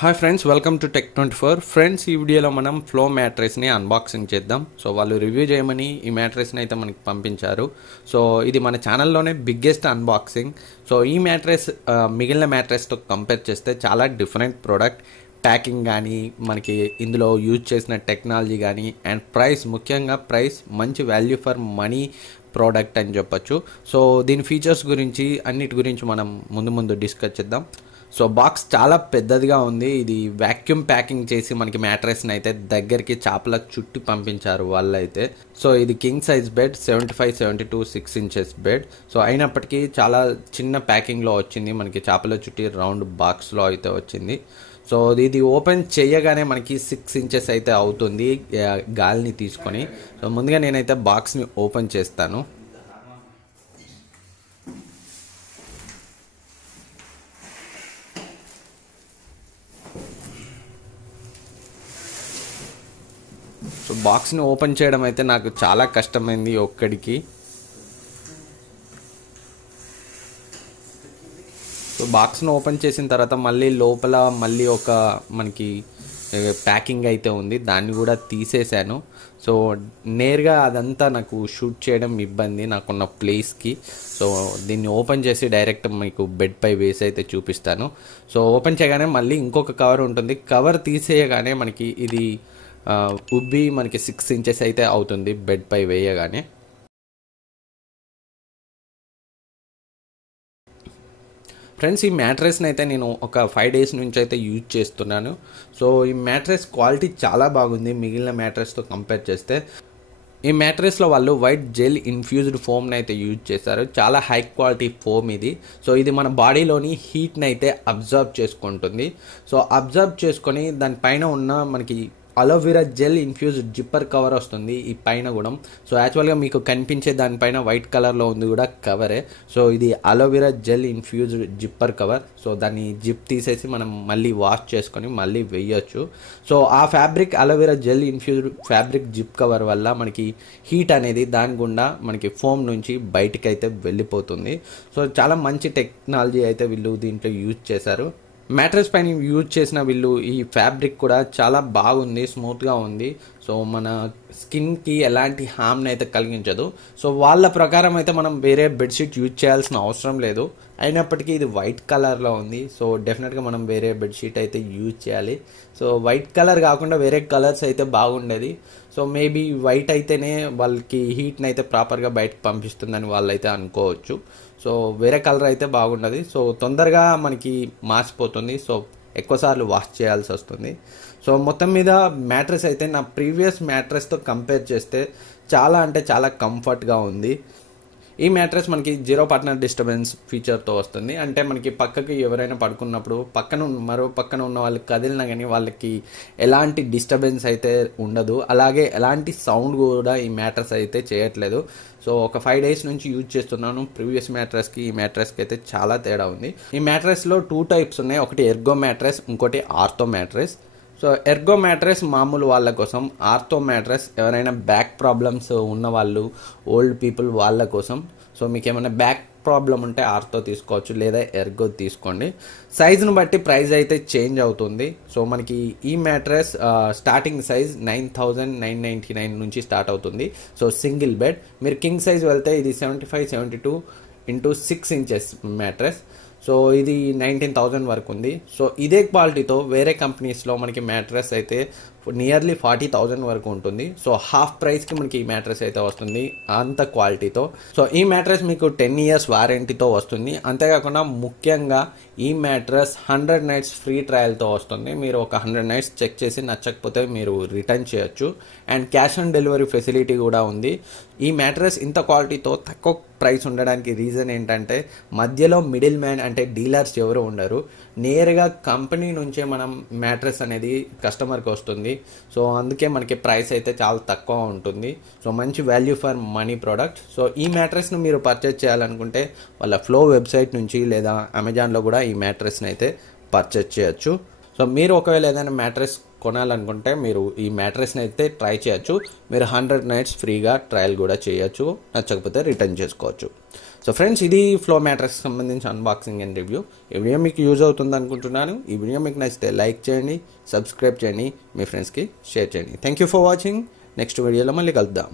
Hi friends, welcome to Tech24. Friends, ఈ వీడియోలో మనం ఫ్లో మ్యాట్రెస్ని అన్బాక్సింగ్ చేద్దాం. సో వాళ్ళు రివ్యూ చేయమని ఈ మ్యాట్రెస్ని అయితే మనకి పంపించారు. సో ఇది మన ఛానల్లోనే బిగ్గెస్ట్ అన్బాక్సింగ్. సో ఈ మ్యాట్రెస్ మిగిలిన మ్యాట్రెస్తో కంపేర్ చేస్తే చాలా డిఫరెంట్ ప్రోడక్ట్. ప్యాకింగ్ కానీ, మనకి ఇందులో యూజ్ చేసిన టెక్నాలజీ కానీ, అండ్ ప్రైస్, ముఖ్యంగా ప్రైస్ మంచి వాల్యూ ఫర్ మనీ ప్రోడక్ట్ అని చెప్పొచ్చు. సో దీని ఫీచర్స్ గురించి అన్నిటి గురించి మనం ముందు డిస్కస్ చేద్దాం. సో బాక్స్ చాలా పెద్దదిగా ఉంది. ఇది వ్యాక్యూమ్ ప్యాకింగ్ చేసి మనకి మ్యాట్రెస్ని అయితే దగ్గరికి చాపలకు చుట్టి పంపించారు వాళ్ళైతే. సో ఇది king size bed, 75-72 6 inches bed. So అయినప్పటికీ చాలా చిన్న ప్యాకింగ్లో వచ్చింది, మనకి చాపల చుట్టి రౌండ్ బాక్స్లో అయితే వచ్చింది. సో ఇది ఓపెన్ చేయగానే మనకి 6 ఇంచెస్ అయితే అవుతుంది గాలిని తీసుకొని. సో ముందుగా నేనైతే బాక్స్ని ఓపెన్ చేస్తాను. సో బాక్స్ని ఓపెన్ చేయడం అయితే నాకు చాలా కష్టమైంది ఒక్కడికి. సో బాక్స్ను ఓపెన్ చేసిన తర్వాత మళ్ళీ లోపల ఒక మనకి ప్యాకింగ్ అయితే ఉంది, దాన్ని కూడా తీసేశాను. సో నేరుగా అదంతా నాకు షూట్ చేయడం ఇబ్బంది నాకున్న ప్లేస్కి. సో దీన్ని ఓపెన్ చేసి డైరెక్ట్ మీకు బెడ్ పై వేసి అయితే చూపిస్తాను. సో ఓపెన్ చేయగానే మళ్ళీ ఇంకొక కవర్ ఉంటుంది. కవర్ తీసేయగానే మనకి ఇది ఉబ్బి మనకి 6 ఇంచెస్ అయితే అవుతుంది బెడ్ పై వేయగానే. ఫ్రెండ్స్, ఈ మ్యాట్రెస్ని అయితే నేను ఒక 5 డేస్ నుంచి అయితే యూజ్ చేస్తున్నాను. సో ఈ మ్యాట్రెస్ క్వాలిటీ చాలా బాగుంది మిగిలిన మ్యాట్రెస్తో కంపేర్ చేస్తే. ఈ మ్యాట్రెస్లో వాళ్ళు వైట్ జెల్ ఇన్ఫ్యూజ్డ్ ఫోమ్ని అయితే యూజ్ చేశారు. చాలా హై క్వాలిటీ ఫోమ్ ఇది. సో ఇది మన బాడీలోని హీట్ని అయితే అబ్జర్వ్ చేసుకుంటుంది. సో అబ్జర్వ్ చేసుకొని దానిపైన ఉన్న మనకి aloe vera gel infused zipper cover వస్తుంది ఈ పైన కూడా. సో యాక్చువల్గా మీకు కనిపించే దానిపైన వైట్ కలర్లో ఉంది కూడా కవరే. సో ఇది aloe vera gel infused zipper cover. So దాన్ని జిప్ తీసేసి మనం మళ్ళీ వాష్ చేసుకొని మళ్ళీ వేయచ్చు. సో ఆ fabric aloe vera gel infused fabric zip cover వల్ల మనకి హీట్ అనేది దాని గుండా మనకి ఫోమ్ నుంచి బయటికి అయితే వెళ్ళిపోతుంది. సో చాలా మంచి టెక్నాలజీ అయితే వీళ్ళు దీంట్లో యూజ్ చేశారు. మ్యాట్రెస్ పైన యూజ్ చేసిన వీళ్ళు ఈ ఫ్యాబ్రిక్ కూడా చాలా బాగుంది, స్మూత్గా ఉంది. సో మన స్కిన్కి ఎలాంటి హార్మ్ని అయితే కలిగించదు. సో వాళ్ళ ప్రకారం అయితే మనం వేరే బెడ్షీట్ యూజ్ చేయాల్సిన అవసరం లేదు. అయినప్పటికీ ఇది వైట్ కలర్లో ఉంది. సో డెఫినెట్గా మనం వేరే బెడ్షీట్ అయితే యూజ్ చేయాలి. సో వైట్ కలర్ కాకుండా వేరే కలర్స్ అయితే బాగుండేది. సో మేబీ వైట్ అయితేనే వాళ్ళకి హీట్ని అయితే ప్రాపర్గా బయటకు పంపిస్తుందని వాళ్ళైతే అనుకోవచ్చు. సో వేరే కలర్ అయితే బాగుండదు. సో తొందరగా మనకి మాసిపోతుంది. సో ఎక్కువసార్లు వాష్ చేయాల్సి వస్తుంది. సో మొత్తం మీద మ్యాట్రెస్ అయితే నా ప్రీవియస్ మ్యాట్రెస్తో కంపేర్ చేస్తే చాలా అంటే చాలా కంఫర్ట్గా ఉంది. ఈ మ్యాట్రెస్ మనకి 0 పార్ట్నర్ డిస్టర్బెన్స్ ఫీచర్తో వస్తుంది. అంటే మనకి పక్కకి ఎవరైనా పడుకున్నప్పుడు మరో పక్కన ఉన్న వాళ్ళు కదిలినా కానీ వాళ్ళకి ఎలాంటి డిస్టర్బెన్స్ అయితే ఉండదు. అలాగే ఎలాంటి సౌండ్ కూడా ఈ మ్యాట్రెస్ అయితే చేయట్లేదు. సో ఒక 5 డేస్ నుంచి యూజ్ చేస్తున్నాను. ప్రీవియస్ మ్యాట్రెస్కి ఈ మ్యాట్రెస్కి అయితే చాలా తేడా ఉంది. ఈ మ్యాట్రెస్లో 2 టైప్స్ ఉన్నాయి. ఒకటి ఎర్గో మ్యాట్రెస్, ఇంకోటి ortho mattress. So Ergo mattress మామూలు వాళ్ళ కోసం, ఆర్థో మ్యాట్రెస్ ఎవరైనా బ్యాక్ ప్రాబ్లమ్స్ ఉన్నవాళ్ళు, ఓల్డ్ పీపుల్ వాళ్ళ కోసం. సో మీకు ఏమైనా బ్యాక్ ప్రాబ్లం ఉంటే ఆర్థో తీసుకోవచ్చు, లేదా ఎర్గో తీసుకోండి. సైజును బట్టి ప్రైస్ అయితే చేంజ్ అవుతుంది. సో మనకి ఈ మ్యాట్రెస్ స్టార్టింగ్ సైజ్ 9,999 నుంచి స్టార్ట్ అవుతుంది. So single bed. మీరు కింగ్ సైజ్ వెళ్తే ఇది 75-72 × 6 ఇంచెస్ మ్యాట్రెస్. సో ఇది 19,000 వరకు ఉంది. సో ఇదే క్వాలిటీతో వేరే కంపెనీస్లో మనకి మ్యాట్రెస్ అయితే నియర్లీ 40,000 వరకు ఉంటుంది. సో హాఫ్ ప్రైస్కి మనకి ఈ మ్యాట్రెస్ అయితే వస్తుంది అంత క్వాలిటీతో. సో ఈ మ్యాట్రెస్ మీకు 10 years వారంటీతో వస్తుంది. అంతేకాకుండా ముఖ్యంగా ఈ మ్యాట్రెస్ 100 nights ఫ్రీ ట్రయల్తో వస్తుంది. మీరు ఒక 100 nights చెక్ చేసి నచ్చకపోతే మీరు రిటర్న్ చేయొచ్చు. And cash on delivery facility కూడా ఉంది. ఈ మ్యాట్రెస్ ఇంత క్వాలిటీతో తక్కువ ప్రైస్ ఉండడానికి రీజన్ ఏంటంటే మధ్యలో మిడిల్ మ్యాన్ అంటే డీలర్స్ ఎవరు ఉండరు. నేరుగా కంపెనీ నుంచే మనం మ్యాట్రెస్ అనేది కస్టమర్కి వస్తుంది. సో అందుకే మనకి ప్రైస్ అయితే చాలా తక్కువ ఉంటుంది. సో మంచి value for money product. So ఈ మ్యాట్రెస్ను మీరు పర్చేజ్ చేయాలనుకుంటే వాళ్ళ ఫ్లో వెబ్సైట్ నుంచి లేదా అమెజాన్లో కూడా ఈ మ్యాట్రెస్ని అయితే పర్చేజ్ చేయొచ్చు. సో సో మీరు ఒకవేళ ఏదైనా మ్యాట్రెస్ కొనాలనుకుంటే మీరు ఈ మ్యాట్రెస్ని అయితే ట్రై చేయొచ్చు. మీరు 100 నైట్స్ ఫ్రీగా ట్రయల్ కూడా చేయొచ్చు, నచ్చకపోతే రిటర్న్ చేసుకోవచ్చు. సో ఫ్రెండ్స్, ఇది ఫ్లో మ్యాట్రెస్ సంబంధించి అన్బాక్సింగ్ అండ్ రివ్యూ. ఈ వీడియో మీకు యూజ్ అవుతుంది అనుకుంటున్నాను. ఈ వీడియో మీకు నచ్చితే లైక్ చేయండి, సబ్స్క్రైబ్ చేయండి, మీ ఫ్రెండ్స్కి షేర్ చేయండి. Thank you for watching. Next వీడియోలో మళ్ళీ కలుద్దాం.